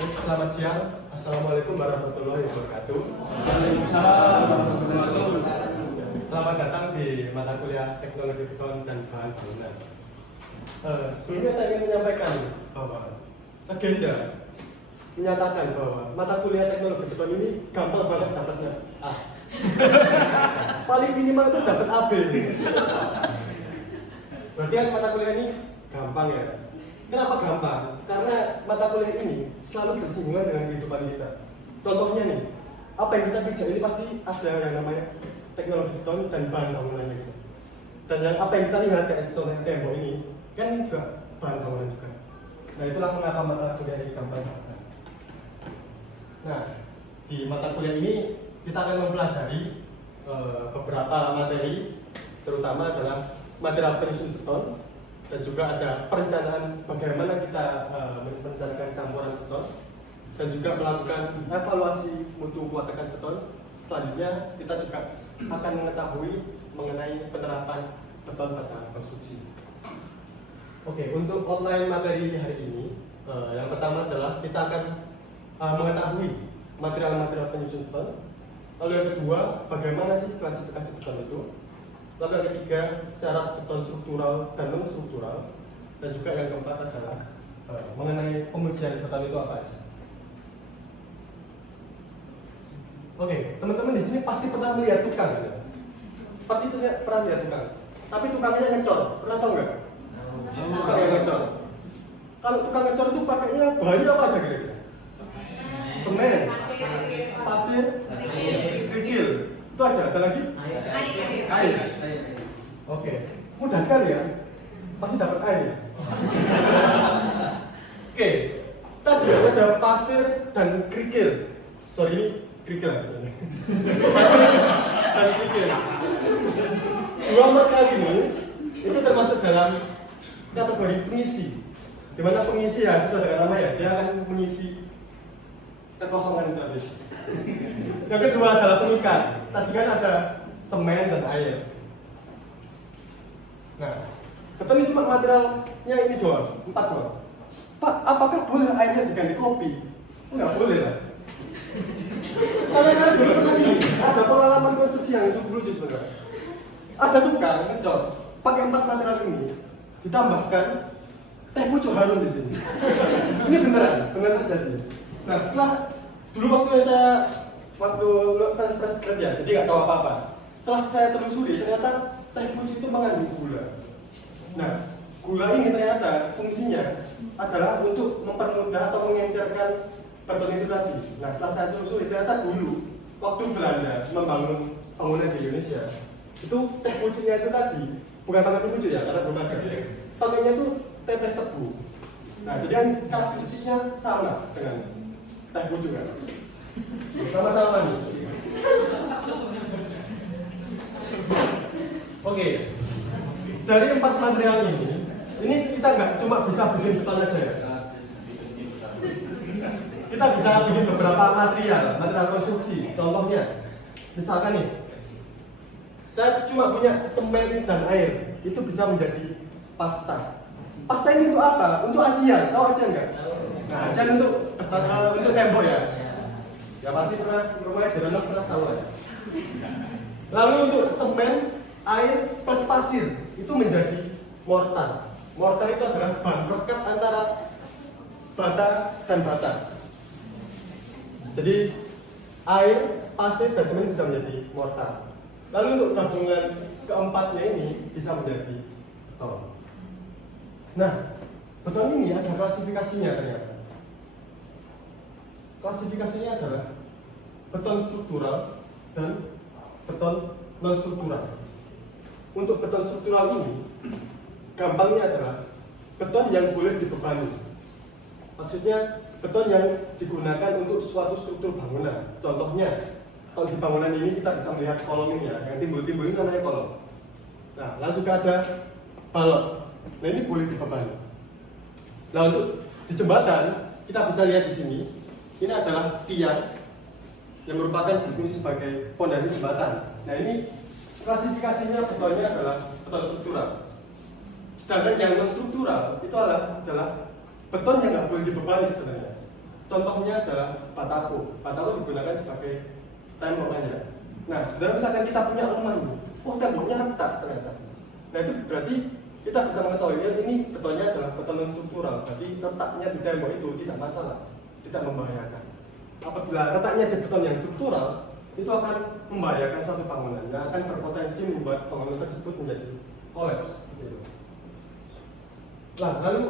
Selamat siang. Assalamualaikum warahmatullahi wabarakatuh. Waalaikumsalam warahmatullahi wabarakatuh. Selamat datang di mata kuliah Teknologi Beton dan Bahan Bangunan. Sebelumnya saya ingin menyampaikan bahwa agenda menyatakan bahwa mata kuliah Teknologi Beton ini gampang banget dapatnya A. Paling minimal itu dapat AB. Berarti kan mata kuliah ini gampang ya. Kenapa gampang? Karena mata kuliah ini selalu bersinggungan dengan kehidupan kita. Contohnya nih, apa yang kita pijak ini pasti ada yang namanya teknologi beton dan bahan bangunannya gitu. Dan yang apa yang kita lihat kayak contohnya tembok ini, kan juga bahan bangunan juga. Nah itulah mengapa mata kuliah ini gampang banget. Nah di mata kuliah ini kita akan mempelajari beberapa materi, terutama adalah material penyusun beton. Dan juga ada perencanaan bagaimana kita merencanakan campuran beton dan juga melakukan evaluasi mutu kuatkan beton. Selanjutnya kita juga akan mengetahui mengenai penerapan beton pada konstruksi. Oke, untuk outline materi hari ini, yang pertama adalah kita akan mengetahui material-material penyusun beton. Lalu yang kedua, bagaimana sih klasifikasi beton itu? Lalu yang ketiga, syarat beton struktural dan non struktural, dan juga yang keempat adalah mengenai pengujian beton itu apa aja. Oke, teman-teman di sini pasti pernah melihat tukang, ya? Pasti pernah lihat tukang. Tapi tukangnya ngecor, pernah tahu nggak? Tukang yang ngecor. Kalau tukang ngecor itu pakainya bahannya apa aja kira-kira? Semen, pasir, kerikil. Itu aja, ada lagi? Air. Oke, mudah sekali ya. Pasti dapat air ya. Oke, tadi ada pasir dan kerikil. Sorry, ini kerikil. Pasir dan kerikil. Dua material ini itu termasuk dalam kategori pengisi. Dimana pengisi ya sesuai dengan nama ya, dia akan mengisi kekosongan tadi. Yang kedua adalah pengikat. Tadi kan ada semen dan air. Nah, beton ini cuma materialnya ini doang, 4 doang. Pak, apakah boleh airnya diganti kopi? Enggak boleh lah. Saya kan dulu pernah ini, ada pengalaman konstruksi yang cukup lucu sebenarnya. Ada tukang ngecor, pakai 4 material ini, ditambahkan teh pucuk harum di sini. Ini beneran terjadi. Nah, setelah dulu waktu fresh grad ya, jadi nggak tahu apa-apa. Setelah saya telusuri, ternyata teh pucuk itu mengandung gula. Nah, gula ini ternyata fungsinya adalah untuk mempermudah atau mengencerkan beton itu tadi. Nah, setelah saya telusuri, ternyata dulu waktu Belanda membangun bangunan di Indonesia, itu teh pucuknya itu tadi bukan pakai teh pucuk ya, karena belum ada. Pakainya itu tetes tebu. Nah, jadi kan karakteristiknya sama dengan teh pucuk kan. Sama-sama nih. Oke, dari 4 material ini kita nggak cuma bisa bikin beton aja ya. Kita bisa bikin beberapa material konstruksi. Contohnya, misalkan nih, saya cuma punya semen dan air, itu bisa menjadi pasta. Pasta ini untuk apa? Untuk ajian. Tahu ajian nggak? Nah, ajian untuk tembok ya. Ya pasti rumahnya di Renov pernah tahu ya. Lalu untuk semen, air plus pasir itu menjadi mortar. Mortar itu adalah bahan perekat antara bata dan bata. Jadi air, pasir dan semen bisa menjadi mortar. Lalu untuk gabungan keempatnya ini bisa menjadi beton. Nah, beton ini ada klasifikasinya ternyata. Klasifikasinya adalah beton struktural dan beton non struktural. Untuk beton struktural ini, gampangnya adalah beton yang boleh dibebani. Maksudnya beton yang digunakan untuk suatu struktur bangunan. Contohnya, kalau di bangunan ini kita bisa melihat kolom ini ya, yang timbul-timbul ini namanya kolom. Nah, lalu juga ada balok. Nah, ini boleh dibebani. Nah, untuk di jembatan kita bisa lihat di sini. Ini adalah tiang yang merupakan berfungsi sebagai pondasi jembatan. Nah, ini klasifikasinya betonnya adalah beton struktural. Sedangkan yang non struktural itu adalah beton yang nggak boleh dibebani sebenarnya. contohnya adalah batako. Batako digunakan sebagai temboknya. Nah, sebenarnya misalkan kita punya rumah ini, oh temboknya retak ternyata. Nah itu berarti kita bisa mengetahui ya, ini betonnya adalah beton non struktural. Berarti retaknya di tembok itu tidak masalah, tidak membahayakan. Apabila retaknya di beton yang struktural, itu akan membahayakan suatu bangunan yang akan berpotensi membuat bangunan tersebut menjadi kolaps. Nah, lalu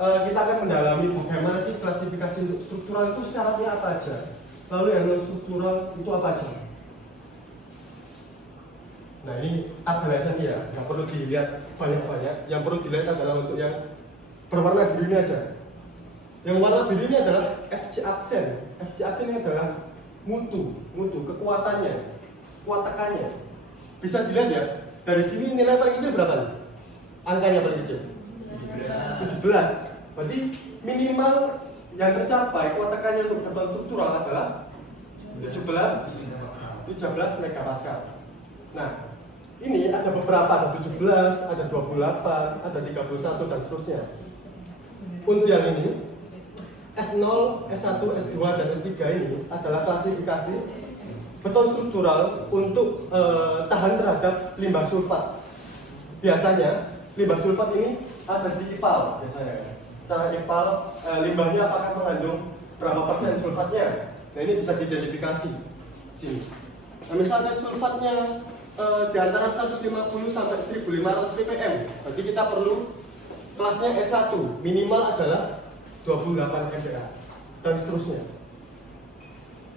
kita akan mendalami bagaimana sih klasifikasi untuk struktural itu syaratnya apa aja, lalu yang non struktural itu apa aja. Nah ini tabelnya ya, nggak perlu dilihat banyak-banyak. Yang perlu dilihat adalah untuk yang berwarna biru ini aja. Yang warna biru ini adalah Fc aksen. Fc aksen ini adalah mutu, kekuatannya, kuat tekannya. Bisa dilihat ya, dari sini nilai paling kecil berapa nih? Angkanya paling kecil 17. Berarti minimal yang tercapai kuat tekannya untuk beton struktural adalah 17 megapascal. Nah, ini ada beberapa, ada 17, ada 28, ada 31 dan seterusnya. Untuk yang ini S0, S1, S2 dan S3 ini adalah klasifikasi beton struktural untuk tahan terhadap limbah sulfat. Biasanya limbah sulfat ini ada di IPAL biasanya. Cara IPAL limbahnya apakah mengandung berapa persen sulfatnya. Nah ini bisa diidentifikasi sini. Nah, misalnya sulfatnya di antara 150 sampai 1500 ppm, berarti kita perlu kelasnya S1, minimal adalah 28 MPa dan seterusnya.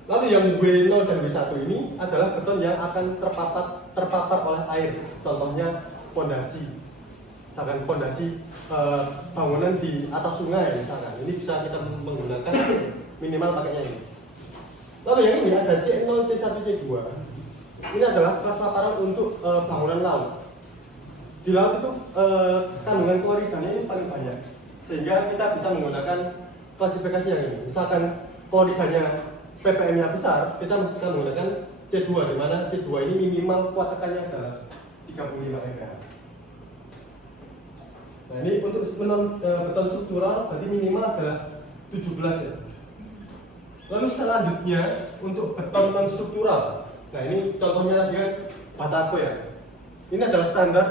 Lalu yang W0 dan W1 ini adalah beton yang akan terpapar oleh air. Contohnya fondasi. Misalkan fondasi bangunan di atas sungai misalkan. Ini bisa kita menggunakan minimal pakainya ini. Lalu yang ini ada C0, C1, C2. Ini adalah kelas paparan untuk bangunan laut. Di laut itu kandungan kloridanya ini paling banyak, sehingga kita bisa menggunakan klasifikasi yang ini. Misalkan kloridanya ppm-nya besar, kita bisa menggunakan C2, di mana C2 ini minimal kuat tekannya adalah 35 MPa. Nah ini untuk beton struktural berarti minimal adalah 17 ya. Lalu selanjutnya untuk beton non struktural. Nah ini contohnya tadi kan batako ya. Ini adalah standar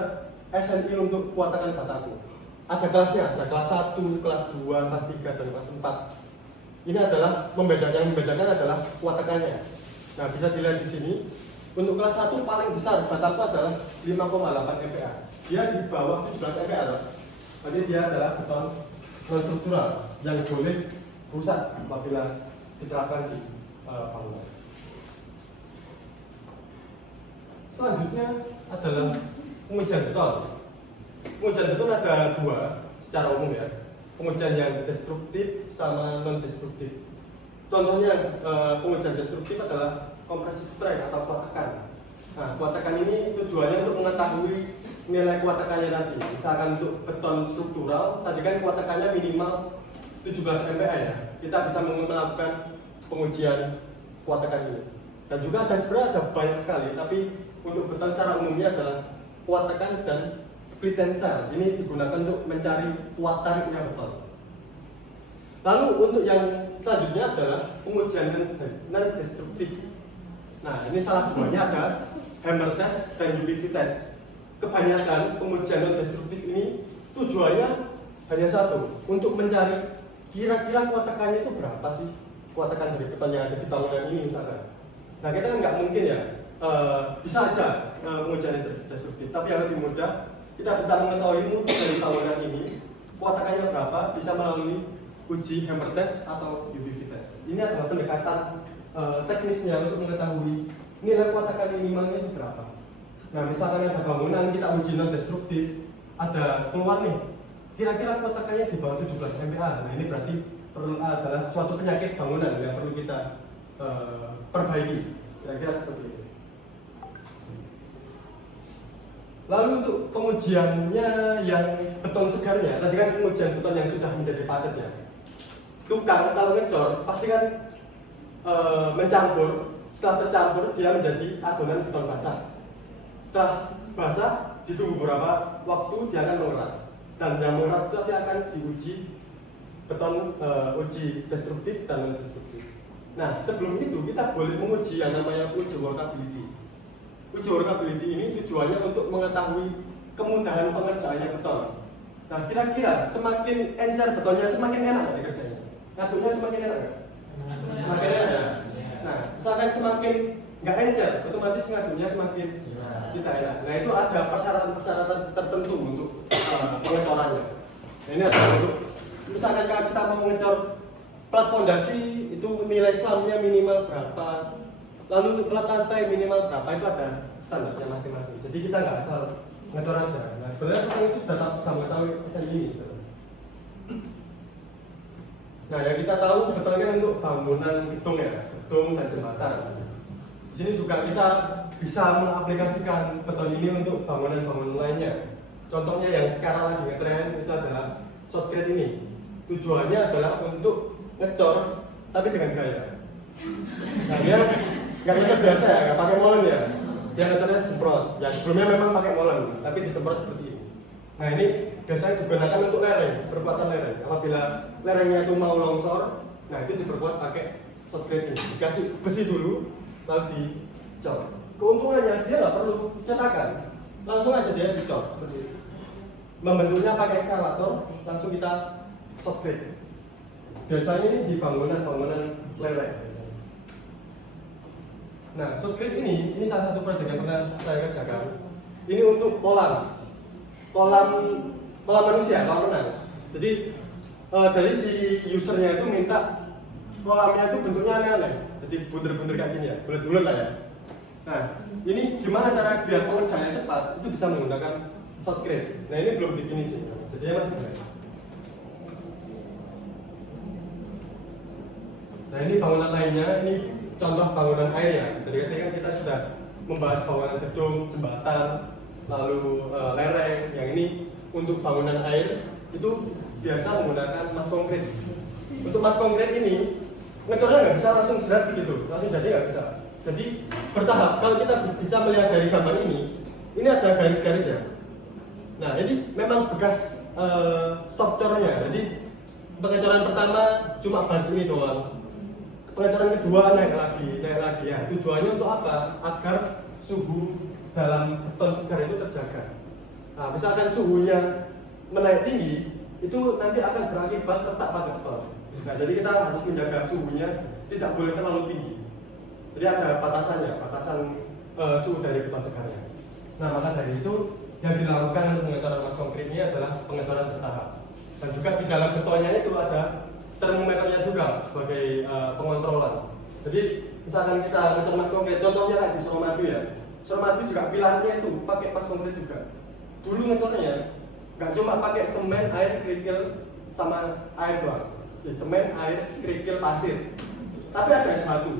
SNI untuk kuat tekan batako. Ada kelasnya, ada kelas 1, kelas 2, kelas 3, dan kelas 4. Ini adalah yang membedakan adalah kuat tekannya. Nah bisa dilihat di sini. Untuk kelas 1 paling besar batako adalah 5,8 MPa. Dia di bawah 17 MPa loh. Jadi dia adalah beton non struktural yang boleh rusak apabila diterapkan di bangunan. Selanjutnya adalah pengujian beton. Pengujian beton ada dua secara umum ya. Pengujian yang destruktif sama non destruktif. Contohnya pengujian destruktif adalah compressive strain atau kuat tekan. Nah, kuat tekan ini tujuannya untuk mengetahui nilai kuat tekannya nanti. Misalkan untuk beton struktural, tadi kan kuat tekannya minimal 17 MPa ya. Kita bisa melakukan pengujian kuat tekan ini. Dan juga sebenarnya ada banyak sekali, tapi untuk beton secara umumnya adalah kuat tekan dan split tensile. Ini digunakan untuk mencari kuat tariknya beton. Lalu untuk yang selanjutnya adalah pengujian non destruktif. Nah, ini salah duanya ada hammer test dan UPV test. Kebanyakan pengujian non destruktif ini tujuannya hanya satu, untuk mencari kira-kira kuat tekannya itu berapa sih, kuat tekan dari beton yang ada di bangunan ini misalkan. Nah kita kan nggak mungkin ya bisa aja pengujian destruktif, tapi yang lebih mudah kita bisa mengetahui mutu dari bangunan ini kuat tekannya berapa bisa melalui uji hammer test atau UPV test. Ini adalah pendekatan teknisnya untuk mengetahui nilai kuat tekan minimalnya itu berapa. Nah misalkan ada bangunan kita uji non destruktif, ada keluar nih kira-kira kuat tekannya di bawah 17 MPa. Nah ini berarti adalah suatu penyakit bangunan yang perlu kita perbaiki, kira-kira seperti itu. Lalu untuk pengujiannya yang beton segarnya, tadi kan pengujian beton yang sudah menjadi padat ya. Tukang kalau ngecor pasti kan mencampur, setelah tercampur dia menjadi adonan beton basah. Setelah basah ditunggu beberapa waktu dia akan mengeras, dan yang mengeras itu akan diuji beton uji destruktif dan non destruktif. Nah, sebelum itu kita boleh menguji yang namanya uji workability. Uji workability ini tujuannya untuk mengetahui kemudahan pengerjaannya beton. Nah, kira-kira semakin encer betonnya semakin enak nggak dikerjain? Ngaduknya semakin enak nggak? Semakin enak ya? Nah, misalkan semakin nggak encer, otomatis ngaduknya semakin tidak enak. Nah, itu ada persyaratan tertentu untuk pengecorannya. Nah, ini adalah untuk misalkan kalau kita mau mengecor plat pondasi itu nilai slamnya minimal berapa, lalu untuk plat lantai minimal berapa, itu ada standarnya masing-masing. Jadi kita nggak asal ngecor aja. Nah, sebenarnya orang itu sudah mengetahui pesan ini sebenarnya. Nah, yang kita tahu betulnya untuk bangunan gedung ya, gedung dan jembatan. Di sini juga kita bisa mengaplikasikan beton ini untuk bangunan-bangunan lainnya. Contohnya yang sekarang lagi ngetren itu adalah shotcrete ini. Tujuannya adalah untuk ngecor tapi dengan gaya. Nah, dia nggak ngecor biasa ya, nggak pakai molen ya. Dia ngecornya disemprot. Ya sebelumnya memang pakai molen, tapi disemprot seperti ini. Nah, ini biasanya digunakan untuk lereng, perkuatan lereng. Apabila lerengnya itu mau longsor, nah itu diperkuat pakai shotcrete ini. Dikasih besi dulu, lalu dicor. Keuntungannya dia nggak perlu cetakan, langsung aja dia dicor seperti itu. Membentuknya pakai eskalator, langsung kita shotcrete. Biasanya ini di bangunan lereng. Nah, shotcrete ini salah satu proyek yang pernah saya kerjakan. Ini untuk kolam manusia, kolam renang. Jadi dari si usernya itu minta kolamnya itu bentuknya aneh-aneh. Jadi bunder-bunder kayak gini ya, bulat-bulat lah ya. Nah, ini gimana cara biar pengerjaannya cepat? Itu bisa menggunakan shotcrete. Nah, ini belum definisi, jadi masih saya. Nah, ini bangunan lainnya, ini contoh bangunan air ya. Jadi ketika kita sudah membahas bangunan gedung, jembatan, lalu lereng. Yang ini untuk bangunan air itu biasa menggunakan mas konkret. Untuk mas konkret ini ngecornya nggak bisa langsung jerat gitu, langsung jadi nggak bisa. Jadi bertahap. Kalau kita bisa melihat dari gambar ini ada garis-garis ya. Nah, ini memang bekas strukturnya. Jadi pengecoran pertama cuma baris ini doang. Pengecoran kedua naik lagi ya. Tujuannya untuk apa? Agar suhu dalam beton segar itu terjaga. Nah, misalkan suhunya menaik tinggi, itu nanti akan berakibat retak pada beton. Nah, jadi kita harus menjaga suhunya tidak boleh terlalu tinggi. Jadi ada batasannya, batasan suhu dari beton segarnya. Nah, maka dari itu yang dilakukan untuk pengecoran mas konkret ini adalah pengecoran bertahap. Dan juga di dalam betonnya itu ada termometernya juga sebagai pengontrolan. Jadi misalkan kita ngecor mas konkret, contohnya kan di Suramadu ya. Suramadu juga pilarnya itu pakai mas konkret juga. Dulu ngecornya nggak cuma pakai semen, air, kerikil sama air doang. Jadi, semen, air, kerikil, pasir. Tapi ada es batu.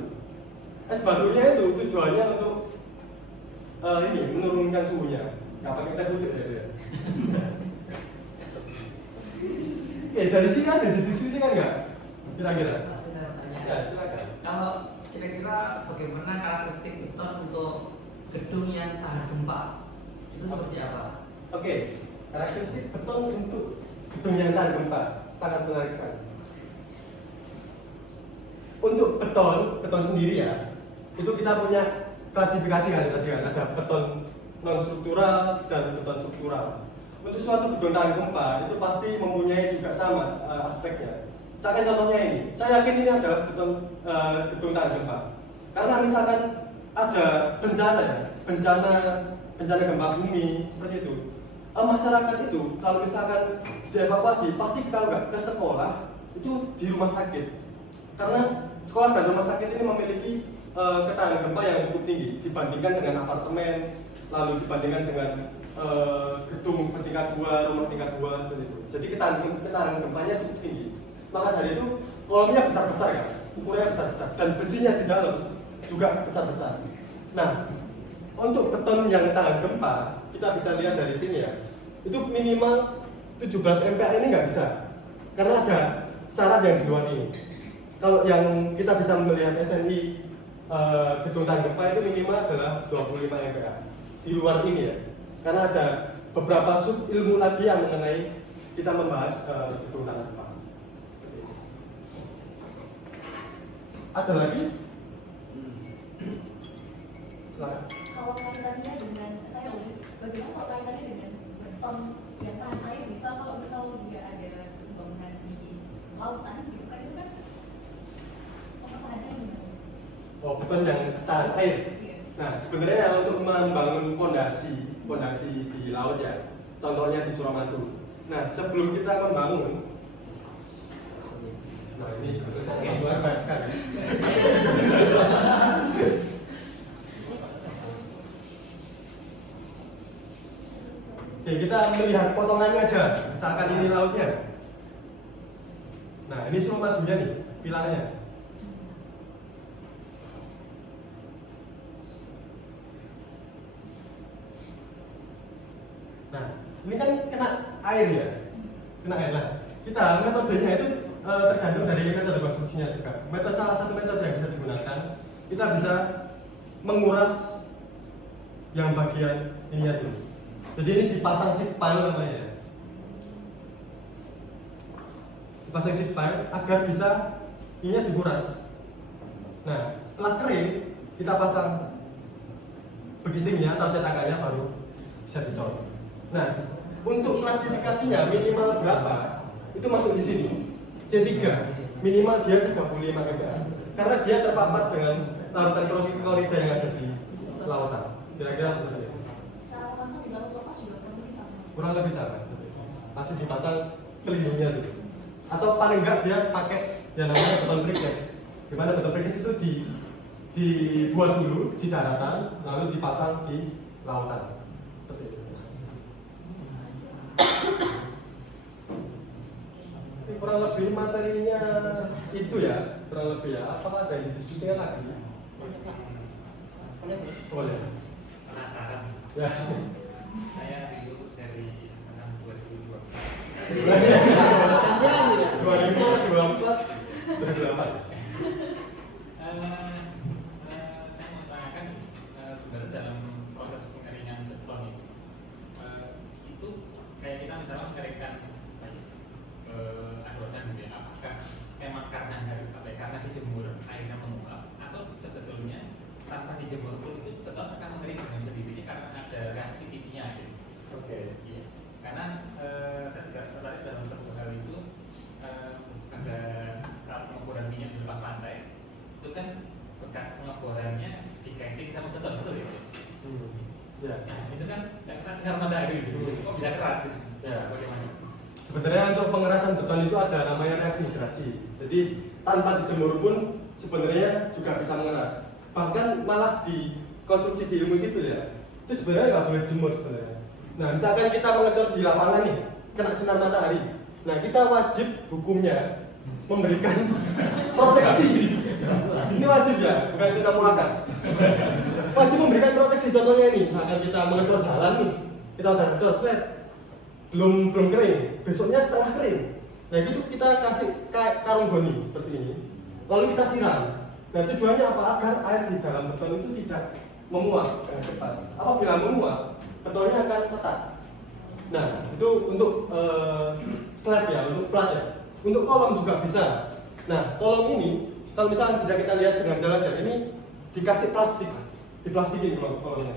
Es batunya itu tujuannya untuk ini menurunkan suhunya. Nggak pakai teh pucuk ya. Dari sini ada di diskusi kan nggak? Kira-kira? Ya, silakan. Kalau kira-kira bagaimana karakteristik beton untuk gedung yang tahan gempa? Itu seperti apa? Oke, karakteristik beton untuk gedung yang tahan gempa sangat menarik sekali. Untuk beton sendiri ya, itu kita punya klasifikasi kan tadi kan, ada beton non struktural dan beton struktural. Untuk suatu gedung tahan gempa itu pasti mempunyai juga sama aspeknya. Misalkan contohnya ini, saya yakin ini adalah beton gedung tahan gempa. Karena misalkan ada bencana ya, bencana gempa bumi seperti itu. Masyarakat itu kalau misalkan dievakuasi pasti kalau nggak ke sekolah itu di rumah sakit. Karena sekolah dan rumah sakit ini memiliki ketahanan gempa yang cukup tinggi dibandingkan dengan apartemen, lalu dibandingkan dengan gedung bertingkat 2, rumah tingkat 2 seperti itu. Jadi ketahanan gempanya cukup tinggi. Maka dari itu kolomnya besar-besar ya, ukurannya besar-besar dan besinya di dalam juga besar-besar. Nah, untuk beton yang tahan gempa kita bisa lihat dari sini ya, itu minimal 17 MPa ini nggak bisa karena ada syarat yang di luar ini. Kalau yang kita bisa melihat SNI gedung tahan gempa itu minimal adalah 25 MPa di luar ini ya. Karena ada beberapa sub ilmu lagi yang mengenai kita membahas gedung tahan gempa. Ada lagi? Silakan. Kalau kaitannya dengan saya bagaimana kalau kaitannya dengan beton yang tahan air, misal kalau juga ada pembangunan di lautan gitu kan, itu kan tahannya gimana? Oh, beton yang tahan air. Iya. Nah, sebenarnya untuk membangun fondasi di laut ya, contohnya di Suramadu. Nah, sebelum kita membangun, nah ini sebenarnya banyak sekali. Oke, kita melihat potongannya aja, misalkan ini lautnya. Nah, ini Suramadunya nih, pilarnya. Nah, ini kan kena air ya, kena air lah. Kita metodenya itu tergantung dari metode konstruksinya juga. Salah satu metode yang bisa digunakan, kita bisa menguras yang bagian ini dulu. Jadi ini dipasang sipal namanya. Dipasang sipal agar bisa ininya dikuras. Nah, setelah kering, kita pasang begistingnya atau cetakannya baru bisa dicor. Nah, untuk klasifikasinya minimal berapa? Itu masuk di sini. C3, minimal dia 35 mega. Karena dia terpapar dengan larutan klorida yang ada di lautan. Kira-kira seperti itu. Cara memasang di laut lepas juga kurang lebih sama. Kurang lebih sama. Masih dipasang pelindungnya dulu. Atau paling enggak dia pakai yang namanya beton precast. Gimana beton precast itu dibuat dulu di daratan, lalu dipasang di lautan. Seperti itu. Ini kurang lebih materinya itu ya, kurang lebih ya. Apakah ada yang diskusikan lagi? Boleh. Penasaran. Ya. Saya Rio dari Menang 2022. 2024 berapa? Saya mau tanyakan sebenarnya dalam proses pengeringan beton itu kayak kita misalnya mengeringkan adonan gitu ya, apakah emang karena dijemur airnya menguap, atau sebetulnya tanpa dijemur pun itu beton akan mengering dengan sendirinya karena ada reaksi kimia gitu. Oke. Iya. Karena saya juga tertarik dalam sebuah hal itu, ada saat pengoboran minyak di lepas pantai itu kan bekas pengeborannya di casing sama beton, betul ya? Ya. Nah itu kan nggak kena sinar matahari gitu, kok bisa keras gitu? Ya. Bagaimana? Sebenarnya untuk pengerasan beton itu ada namanya reaksi hidrasi. Jadi tanpa dijemur pun sebenarnya juga bisa mengeras. Bahkan malah di konstruksi di ilmu sipil ya, itu sebenarnya nggak boleh jemur sebenarnya. Nah, misalkan kita mengejar di lapangan nih, kena sinar matahari. Nah, kita wajib hukumnya memberikan proteksi. Ini wajib ya, bukan kita muakan. Wajib memberikan proteksi. Contohnya ini, misalkan kita mengejar jalan nih, kita udah ngecor, belum kering, besoknya setengah kering. Nah, itu kita kasih karung goni seperti ini, lalu kita siram. Nah, tujuannya apa? Agar air di dalam beton itu tidak menguap dengan cepat. Apabila menguap, betonnya akan tetap. Nah, itu untuk slab ya, untuk plat ya. Untuk kolom juga bisa. Nah, kolom ini, kalau misalnya bisa kita lihat dengan jelas ya, ini dikasih plastik, diplastikin kolomnya.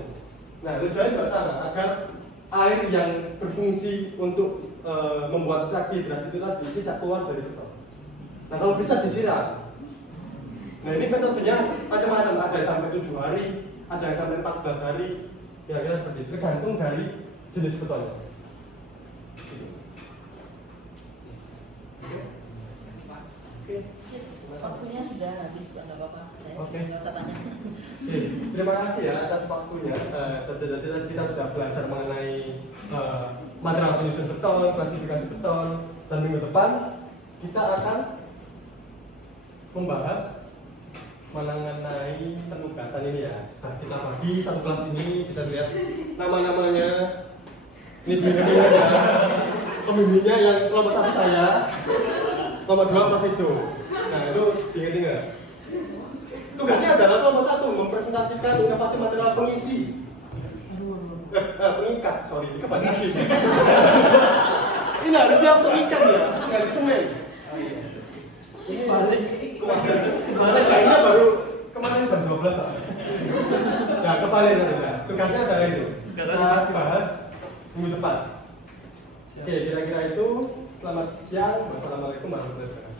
Nah, tujuannya juga sama, agar air yang berfungsi untuk membuat reaksi hidrasi itu tadi tidak keluar dari beton. Nah, kalau bisa disiram. Nah, ini metodenya macam-macam, ada yang sampai 7 hari, ada yang sampai 14 hari, kira-kira seperti itu, tergantung dari jenis betonnya. Oke. Waktunya sudah habis, Pak, nggak apa-apa. Oke. Nggak usah tanya. Oke, terima kasih ya atas waktunya. Tadi kita sudah belajar mengenai material penyusun beton, klasifikasi beton, dan minggu depan kita akan membahas mengenai penugasan ini ya. Sudah kita bagi satu kelas ini, bisa lihat nama-namanya. Ini dua ya. Pembimbingnya yang kelompok 1 saya, kelompok 2 Prof itu. Nah, itu ingat-ingat. Tugasnya adalah kelompok 1 mempresentasikan inovasi material pengisi. Pengikat, sorry, kebanyakan. Ini harusnya pengikat ya, nggak semen. Balik. Kemarin 12 soalnya. Nah, kembali ya. Tugasnya adalah itu. Kita bahas minggu depan. Oke, kira-kira itu. Selamat siang. Wassalamualaikum warahmatullahi wabarakatuh.